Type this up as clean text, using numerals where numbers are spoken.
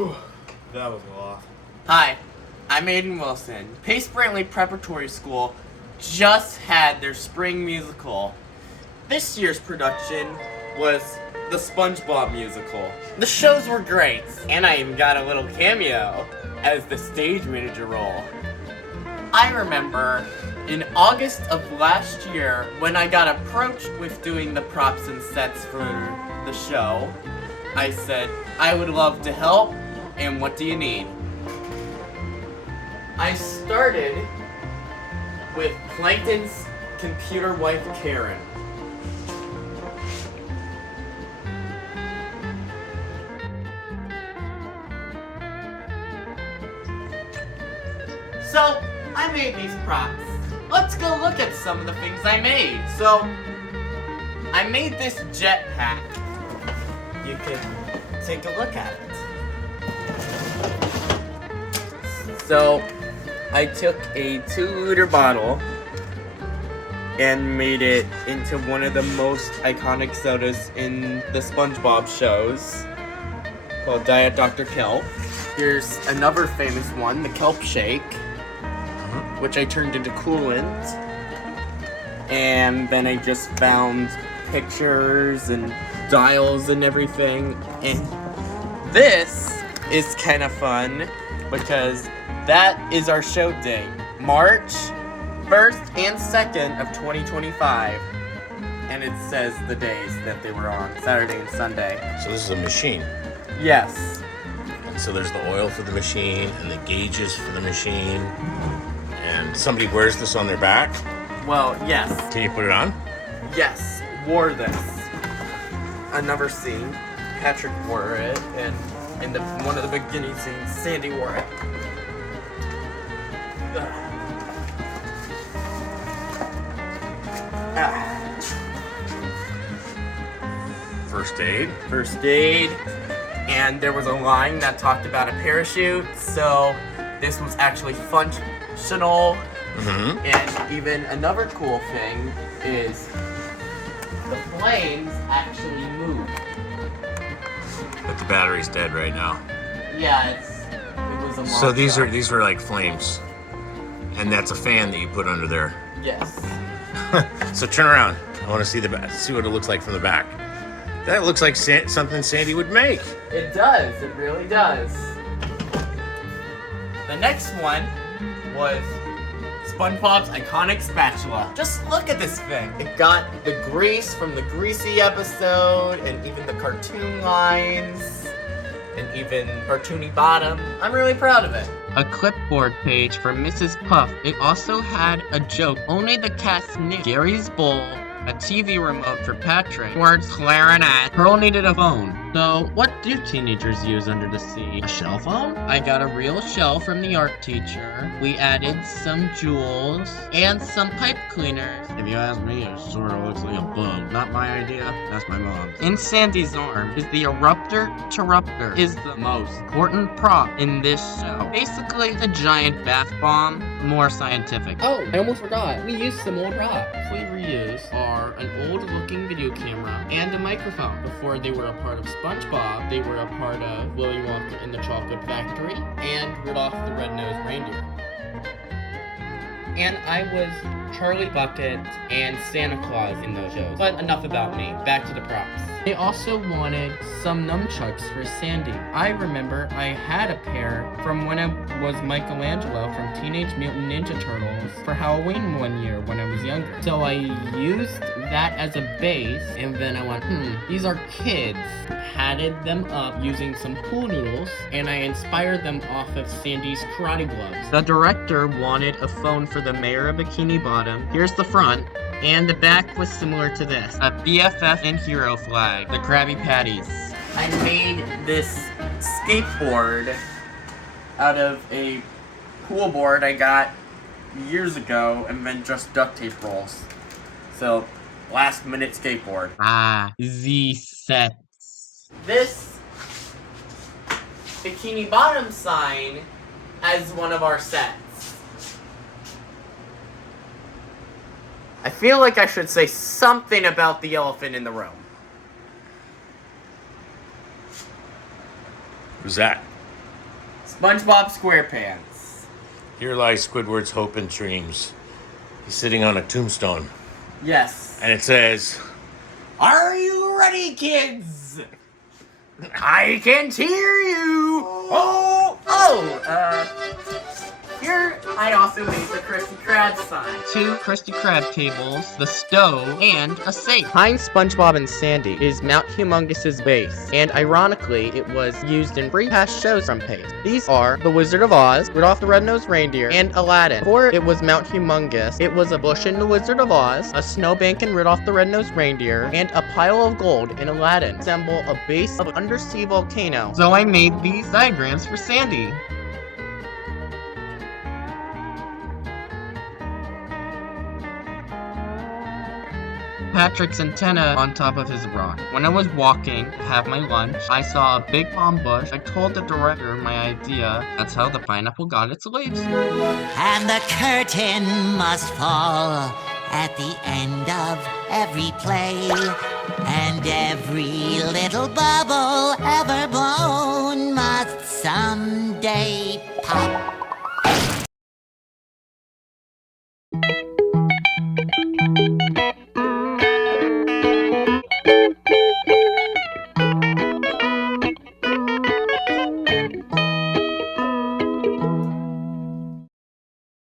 That was a lot. Hi, I'm Aidan Wilson. Pace Brantley Preparatory School just had their spring musical. This year's production was the SpongeBob Musical. The shows were great, and I even got a little cameo as the stage manager role. I remember in August of last year when I got approached with doing the props and sets for the show, I said, I would love to help, and what do you need? I started with Plankton's computer wife, Karen. So, I made these props. Let's go look at some of the things I made. So, I made this jetpack. You can take a look at it. So, I took a 2-liter bottle and made it into one of the most iconic sodas in the SpongeBob shows called Diet Dr. Kelp. Here's another famous one, the Kelp Shake, which I turned into coolant. And then I just found pictures and dials and everything. And this is kind of fun because that is our show day, March 1st and 2nd of 2025. And it says the days that they were on, Saturday and Sunday. So this is a machine. Yes. And so there's the oil for the machine and the gauges for the machine. And somebody wears this on their back. Well, yes. Can you put it on? Yes, wore this. Another scene, Patrick wore it, and in one of the beginning scenes, Sandy wore it. First aid. First aid, and there was a line that talked about a parachute, so this was actually functional. And even another cool thing is the flames actually move. But the battery's dead right now. Yeah, it was a long So these shot. are like flames. And that's a fan that you put under there. Yes. So turn around. I want to see what it looks like from the back. That looks like something Sandy would make. It does. It really does. The next one was SpongeBob's iconic spatula. Just look at this thing. It got the grease from the Greasy episode, and even the cartoon lines, and even cartoony bottom. I'm really proud of it. A clipboard page for Mrs. Puff. It also had a joke only the cast knew. Gary's bowl, a TV remote for Patrick, Ward's clarinet. Pearl needed a phone. So, what do teenagers use under the sea? A shell phone? I got a real shell from the art teacher. We added some jewels and some pipe cleaners. If you ask me, it sort of looks like a bug. Not my idea, that's my mom's. In Sandy's arm is the eruptor terruptor. Is the most important prop in this show. Basically, the giant bath bomb, more scientific. Oh, I almost forgot. We used some old props. We reused are an old-looking video camera and a microphone. Before they were a part of SpongeBob, they were a part of Willy Wonka and the Chocolate Factory and Rudolph the Red-Nosed Reindeer. And I was Charlie Bucket and Santa Claus in those shows. But enough about me. Back to the props. They also wanted some nunchucks for Sandy. I remember I had a pair from when I was Michelangelo from Teenage Mutant Ninja Turtles for Halloween one year when I was younger. So I used that as a base, and then I went, these are kids. Padded them up using some pool noodles, and I inspired them off of Sandy's karate gloves. The director wanted a phone for the mayor of Bikini Bottom. Here's the front. And the back was similar to this. A BFF and hero flag. The Krabby Patties. I made this skateboard out of a pool board I got years ago and then just duct tape rolls. So, last minute skateboard. The sets. This Bikini Bottom sign as one of our sets. I feel like I should say something about the elephant in the room. Who's that? SpongeBob SquarePants. Here lies Squidward's hope and dreams. He's sitting on a tombstone, Yes. and it says, Are you ready, kids? I can't hear you. Here I also made the Krusty Krab sign. 2 Krusty Krab tables, the stove, and a safe. Behind SpongeBob and Sandy is Mount Humongous's base, and ironically, it was used in 3 past shows from Pace. These are The Wizard of Oz, Rudolph the Red-Nosed Reindeer, and Aladdin. Before it was Mount Humongous, it was a bush in The Wizard of Oz, a snowbank in Rudolph the Red-Nosed Reindeer, and a pile of gold in Aladdin, resemble a base of an undersea volcano. So I made these diagrams for Sandy. Patrick's antenna on top of his rock. When I was walking to have my lunch, I saw a big palm bush. I told the director my idea. That's how the pineapple got its leaves. And the curtain must fall at the end of every play. And every little bubble ever blown must someday pop.